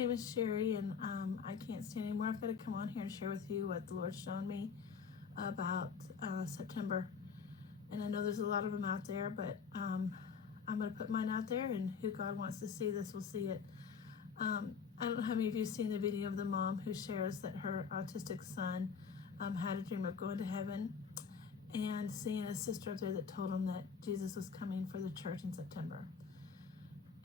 name is Sherry, and I can't stand anymore. I've got to come on here and share with you what the Lord's shown me about September. And I know there's a lot of them out there, but I'm going to put mine out there, and who God wants to see this will see it. I don't know how many of you have seen the video of the mom who shares that her autistic son had a dream of going to heaven and seeing a sister up there that told him that Jesus was coming for the church in September.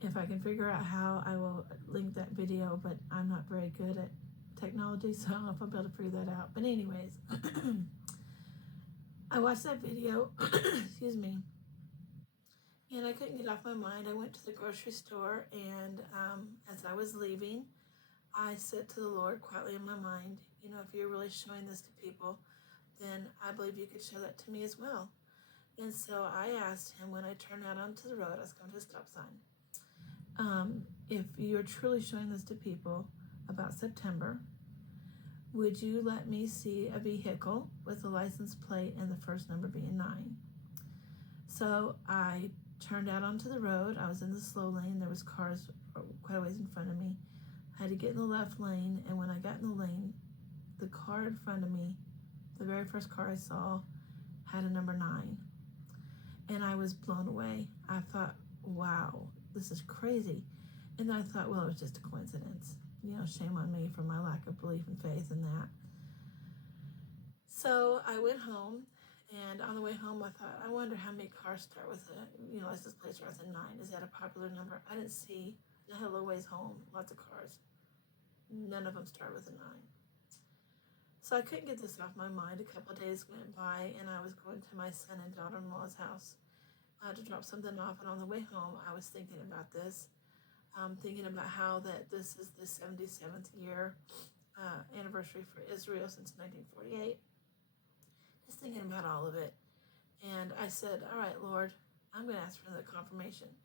If I can figure out how, I will link that video, but I'm not very good at technology, so I don't know if I'll be able to figure that out. But anyways, I watched that video, excuse me, and I couldn't get off my mind. I went to the grocery store, and as I was leaving, I said to the Lord quietly in my mind, you know, if you're really showing this to people, then I believe you could show that to me as well. And so I asked him when I turned out onto the road, I was coming to a stop sign, if you're truly showing this to people about September, would you let me see a vehicle with a license plate and the first number being 9? So I turned out onto the road. I was in the slow lane. There was cars quite a ways in front of me. I had to get in the left lane, and when I got in the lane, the car in front of me, the very first car I saw, had a number 9. And I was blown away. I thought, wow, this is crazy. And then I thought, well, it was just a coincidence. You know, shame on me for my lack of belief and faith in that. So I went home, and on the way home, I thought, I wonder how many cars start with license plate starts with a 9. Is that a popular number? I didn't see. I had a little ways home, lots of cars. None of them start with a 9. So I couldn't get this off my mind. A couple of days went by, and I was going to my son and daughter-in-law's house to drop something off. And on the way home, I was thinking about this, thinking about how that this is the 77th year anniversary for Israel since 1948. Just thinking about all of it. And I said, all right, Lord, I'm going to ask for another confirmation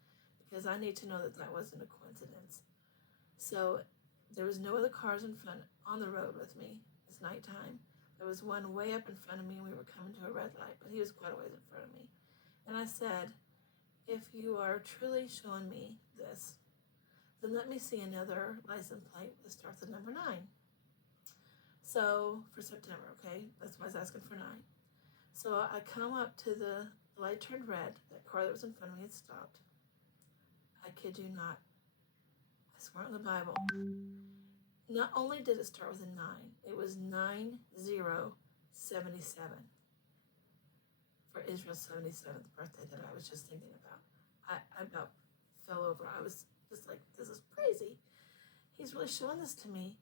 because I need to know that that wasn't a coincidence. So there was no other cars in front on the road with me. It's nighttime. There was one way up in front of me, and we were coming to a red light, but he was quite a ways in front of me. And I said, if you are truly showing me this, then let me see another license plate that starts with number 9. So for September, okay, that's why I was asking for 9. So I come up to the light turned red. That car that was in front of me had stopped. I kid you not. I swear on the Bible. Not only did it start with a 9, it was 9077 for Israel's 77th birthday that I was just thinking about. I about fell over. I was just like, this is crazy. He's really showing this to me.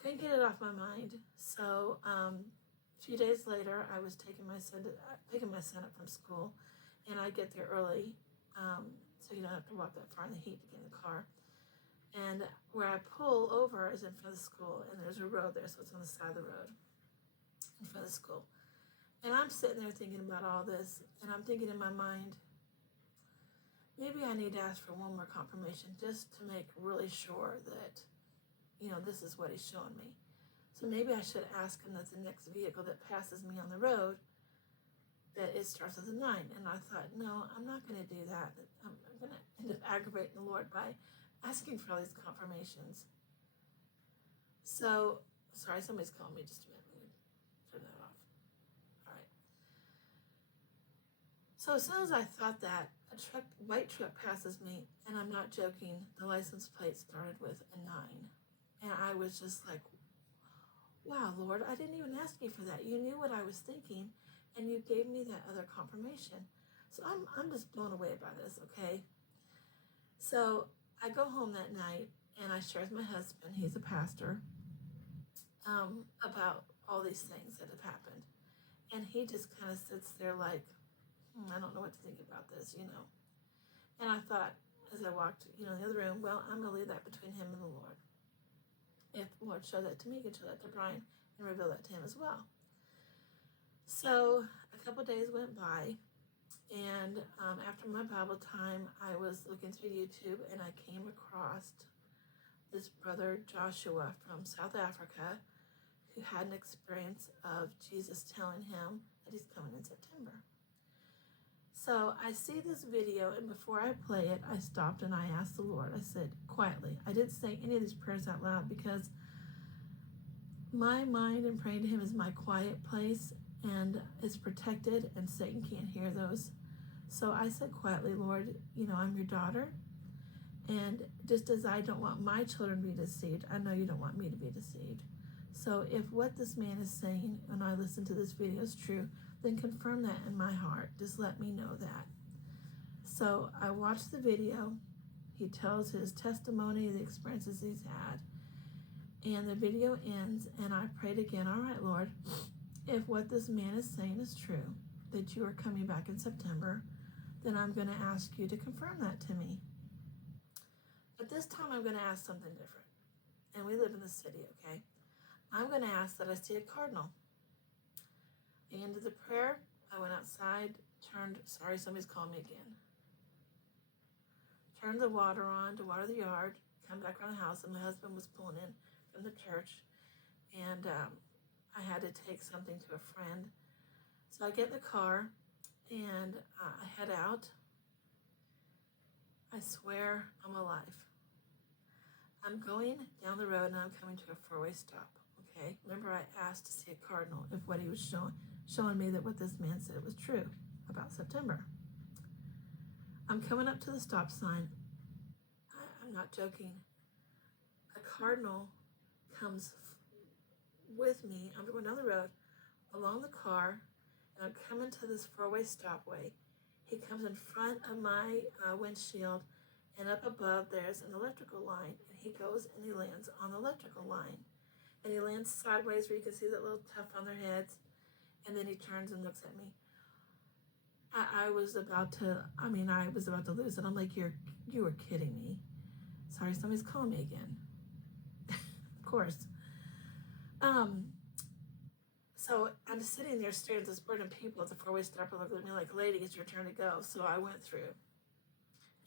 Couldn't get it off my mind. So a few days later, I was picking my son up from school, and I get there early, so you don't have to walk that far in the heat to get in the car. And where I pull over is in front of the school, and there's a road there, so it's on the side of the road in front of the school. And I'm sitting there thinking about all this, and I'm thinking in my mind, maybe I need to ask for one more confirmation just to make really sure that, you know, this is what he's showing me. So maybe I should ask him that the next vehicle that passes me on the road, that it starts with a 9. And I thought, no, I'm not going to do that. I'm going to end up aggravating the Lord by asking for all these confirmations. So, sorry, somebody's calling me. Just a minute. Let me turn that off. All right. So as soon as I thought that, a white truck passes me, and I'm not joking, the license plate started with a 9. And I was just like, wow, Lord, I didn't even ask you for that. You knew what I was thinking, and you gave me that other confirmation. So I'm just blown away by this, okay? So I go home that night, and I share with my husband, he's a pastor, about all these things that have happened. And he just kind of sits there like, I don't know what to think about this, you know. And I thought, as I walked, in the other room, well, I'm going to leave that between him and the Lord. If the Lord showed that to me, he can show that to Brian and reveal that to him as well. So a couple of days went by, and after my Bible time, I was looking through YouTube, and I came across this brother Joshua from South Africa who had an experience of Jesus telling him that he's coming in September. So I see this video, and before I play it, I stopped and I asked the Lord. I said quietly, I didn't say any of these prayers out loud because my mind and praying to him is my quiet place and it's protected and Satan can't hear those. So I said quietly, Lord, I'm your daughter, and just as I don't want my children to be deceived, I know you don't want me to be deceived. So if what this man is saying when I listen to this video is true, then confirm that in my heart. Just let me know that. So I watched the video. He tells his testimony, the experiences he's had. And the video ends, and I prayed again, all right, Lord, if what this man is saying is true, that you are coming back in September, then I'm going to ask you to confirm that to me. But this time I'm going to ask something different. And we live in the city, okay? I'm going to ask that I see a cardinal. At the end of the prayer, I went outside, sorry, somebody's calling me again. Turned the water on to water the yard, come back around the house, and my husband was pulling in from the church. And I had to take something to a friend. So I get in the car, and I head out. I swear I'm alive. I'm going down the road, and I'm coming to a four-way stop. Okay, remember I asked to see a cardinal if what he was showing me that what this man said was true about September. I'm coming up to the stop sign. I'm not joking. A cardinal comes with me. I'm going down the road along the car, and I'm coming to this four-way stopway. He comes in front of my windshield, and up above there's an electrical line, and he goes and he lands on the electrical line. And he lands sideways where you can see that little tuft on their heads. And then he turns and looks at me. I was about to lose it. I'm like, you were kidding me. Sorry, somebody's calling me again. Of course. So I'm sitting there staring at this burden of people at the four-way stop, looking at me like, lady, it's your turn to go. So I went through.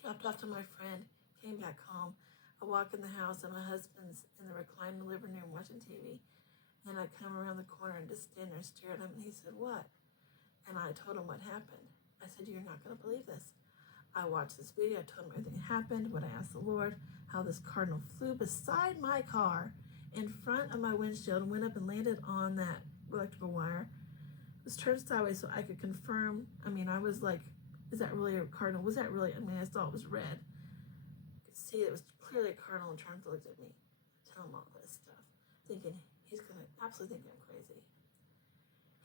Dropped off to my friend, came back home. I walk in the house, and my husband's in the recliner living room watching TV. And I come around the corner and just stand there and stare at him. And he said, what? And I told him what happened. I said, you're not going to believe this. I watched this video. I told him everything happened, what I asked the Lord, how this cardinal flew beside my car in front of my windshield and went up and landed on that electrical wire. It was turned sideways so I could confirm. I was like, is that really a cardinal? Was that really? I saw it was red. I could see it was clearly a cardinal, and turned to look at me, tell him all this stuff, thinking he's going to absolutely think I'm crazy.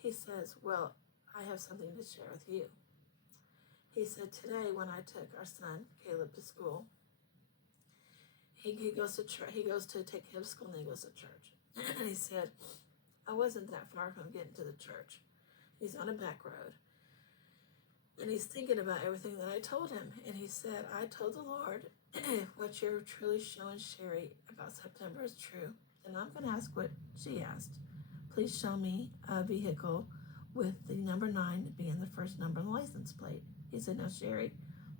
He says, well, I have something to share with you. He said, today when I took our son, Caleb, to school, he goes to church. He goes to take him to school, and then he goes to church. And he said, I wasn't that far from getting to the church. He's on a back road. And he's thinking about everything that I told him. And he said, I told the Lord, if what you're truly showing Sherry about September is true, then I'm going to ask what she asked. Please show me a vehicle with the number 9 being the first number on the license plate. He said, now, Sherry,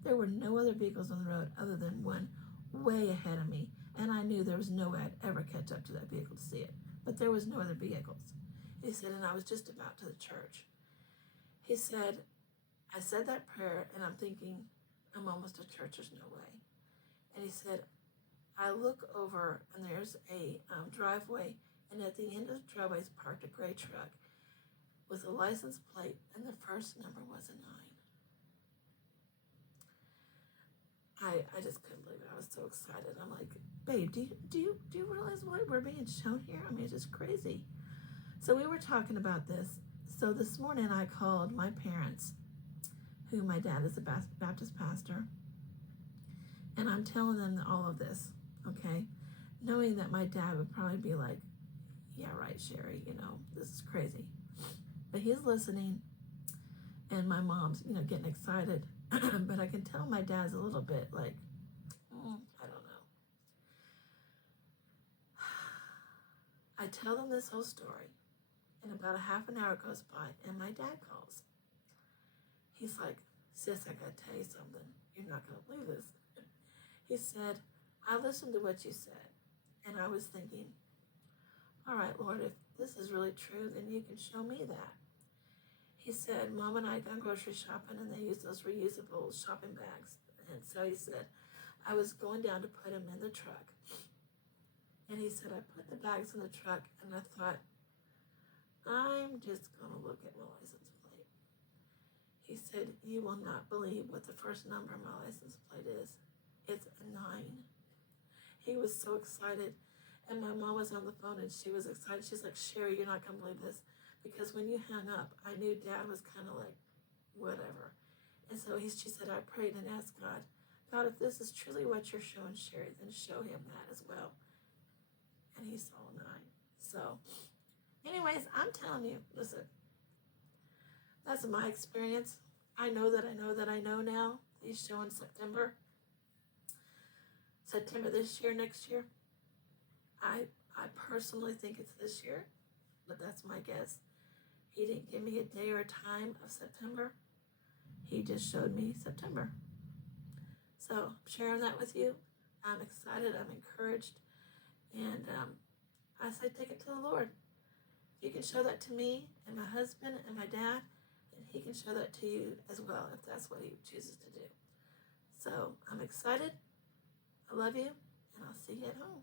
there were no other vehicles on the road other than one way ahead of me. And I knew there was no way I'd ever catch up to that vehicle to see it. But there was no other vehicles. He said, and I was just about to the church. He said, I said that prayer, and I'm thinking, I'm almost at church, there's no way. And he said, I look over, and there's a driveway, and at the end of the driveway is parked a gray truck with a license plate, and the first number was a 9. I just couldn't believe it. I was so excited. I'm like, babe, do you realize what we're being shown here? It's just crazy. So we were talking about this. So this morning I called my parents, who my dad is a Baptist pastor, and I'm telling them all of this, okay? Knowing that my dad would probably be like, yeah, right, Sherry, this is crazy. But he's listening, and my mom's, getting excited. But I can tell my dad's a little bit like, I don't know. I tell them this whole story, and about a half an hour goes by, and my dad calls. He's like, sis, I gotta tell you something. You're not gonna believe this. He said, I listened to what you said, and I was thinking, all right, Lord, if this is really true, then you can show me that. He said, Mom and I gone grocery shopping and they use those reusable shopping bags. And so he said, I was going down to put them in the truck. And he said, I put the bags in the truck and I thought, I'm just going to look at my license plate. He said, you will not believe what the first number of my license plate is. It's a 9. He was so excited. And my mom was on the phone and she was excited. She's like, Sherry, you're not going to believe this. Because when you hung up, I knew Dad was kind of like, whatever. And so she said, I prayed and asked God, God, if this is truly what you're showing Sherry, then show him that as well. And he saw a 9. So, anyways, I'm telling you, listen, that's my experience. I know that I know now. He's showing September this year, next year. I personally think it's this year, but that's my guess. He didn't give me a day or a time of September. He just showed me September. So I'm sharing that with you. I'm excited. I'm encouraged. And I say take it to the Lord. If he can show that to me and my husband and my dad, then he can show that to you as well if that's what he chooses to do. So I'm excited. I love you. And I'll see you at home.